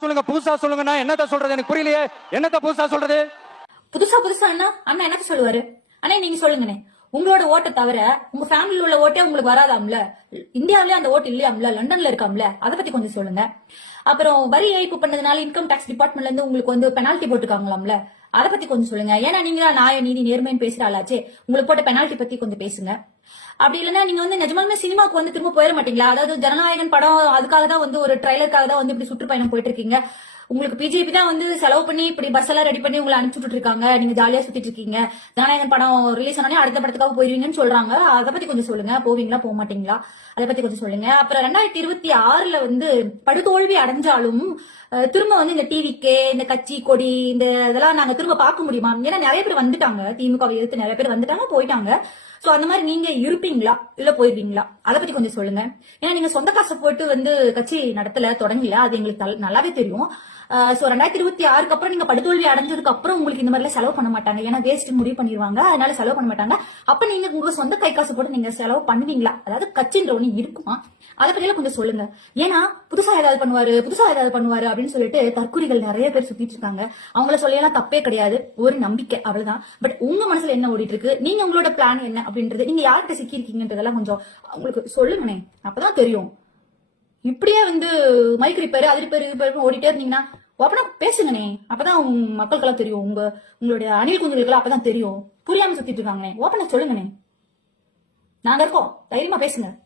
சொல்லுங்க புதுசா சொல்லுங்கன்னா என்னத்த சொல்றது? எனக்கு புரியலையே. என்னத்த புதுசா சொல்றது? புதுசா புதுசா அண்ணா அண்ணா எனக்கு சொல்லுவாரு? அண்ணே நீங்க சொல்லுங்கண்ணே. உங்களோட ஓட்டை தவிர உங்க ஃபேமிலியில உள்ள ஓட்டே உங்களுக்கு வராதாம்ல? இந்தியாவிலே அந்த ஓட்டு இல்லையாம்ல? லண்டன்ல இருக்காம்ல? அதை பத்தி கொஞ்சம் சொல்லுங்க. அப்புறம் வரி ஏய்ப்பு பண்ணதுனால இன்கம் டாக்ஸ் டிபார்ட்மெண்ட்ல இருந்து உங்களுக்கு வந்து பெனால்டி போட்டுருக்காங்களாம்ல? அதை பத்தி கொஞ்சம் சொல்லுங்க. ஏன்னா நீங்க தான் நீதி நேர்மைன்னு பேசுற ஆளாச்சே. உங்களுக்கு போட்ட பெனால்டி பத்தி கொஞ்சம் பேசுங்க. அப்படி இல்லைன்னா நீங்க வந்து நிஜமாலுமே சினிமாக்கு வந்து திரும்ப போயிட மாட்டீங்களா? அதாவது ஜனநாயகன் படம் அதுக்காக தான் வந்து ஒரு ட்ரைலருக்காக தான் வந்து இப்படி சுற்றுப்பயணம் போயிட்டு இருக்கீங்க. உங்களுக்கு பிஜேபி தான் வந்து செலவு பண்ணி இப்படி பஸ் எல்லாம் ரெடி பண்ணி உங்களை அனுப்பிச்சு இருக்காங்க நீங்க ஜாலியா சுத்திட்டு இருக்கீங்க. இந்த படம் ரிலீஸ் ஆனோடனே அடுத்த படத்துக்காக போயிருவீங்கன்னு சொல்றாங்க. அதை பத்தி கொஞ்சம் சொல்லுங்க. போவீங்களா போக மாட்டீங்களா? அதை பத்தி கொஞ்சம் சொல்லுங்க. அப்புறம் ரெண்டாயிரத்தி இருபத்தி ஆறுல வந்து படுதோல்வி அடைஞ்சாலும் திரும்ப வந்து இந்த டிவிக்கு இந்த கட்சி கொடி இந்த இதெல்லாம் நாங்க திரும்ப பார்க்க முடியுமா? ஏன்னா நிறைய பேர் வந்துட்டாங்க. திமுக எதிர்த்து நிறைய பேர் வந்துட்டாங்க போயிட்டாங்க. சோ அந்த மாதிரி நீங்க இருப்பீங்களா? இல்ல போயிருவீங்களா? அதை பத்தி கொஞ்சம் சொல்லுங்க. ஏன்னா நீங்க சொந்த காசை போட்டு வந்து கட்சி நடத்தல தொடங்கல. அது எங்களுக்கு நல்லாவே தெரியும். சோ ரெண்டாயிரத்தி இருபத்தி ஆறுக்கு அப்புறம் நீங்க படுதோல்வி அடைஞ்சதுக்கு அப்புறம் உங்களுக்கு இந்த மாதிரிலாம் செலவு பண்ண மாட்டாங்க. ஏன்னா வேஸ்ட் முடிவு பண்ணிடுவாங்க அதனால செலவு பண்ண மாட்டாங்க. அப்ப நீங்க உங்க சொந்த கை காசு போட்டு நீங்க செலவு பண்ணுவீங்களா? அதாவது கட்சின்ற ஒண்ணு இருக்குமா? அதை பத்தியெல்லாம் கொஞ்சம் சொல்லுங்க. ஏன்னா புதுசா ஏதாவது பண்ணுவாரு புதுசா ஏதாவது பண்ணுவாரு அப்படின்னு சொல்லிட்டு தற்கொலைகள் நிறைய பேர் சுத்திட்டு இருக்காங்க. அவங்கள சொல்லலாம் தப்பே கிடையாது. ஒரு நம்பிக்கை அவ்வளவுதான். பட் உங்க மனசுல என்ன ஓடிட்டு இருக்கு? நீங்க உங்களோட பிளான் என்ன அப்படின்றது? நீங்க யார்கிட்ட சிக்கி இருக்கீங்கன்றதெல்லாம் கொஞ்சம் உங்களுக்கு சொல்லுங்கண்ணே அப்பதான் தெரியும். இப்படியே வந்து மைக் ரிப்பேர் அது ரிப்பேர் ரிப்பேர் ஓடிட்டே இருந்தீங்கன்னா ஓப்பனா பேசுங்கண்ணே அப்பதான் உங்க மக்களுக்கெல்லாம் தெரியும். உங்க உங்களுடைய அணில் குஞ்சுகளுக்கெல்லாம் அப்பதான் தெரியும். புரியாம சுத்திட்டு இருக்காங்கண்ணே ஓப்பனா சொல்லுங்கண்ணே நாங்க இருக்கோம். தைரியமா பேசுங்க.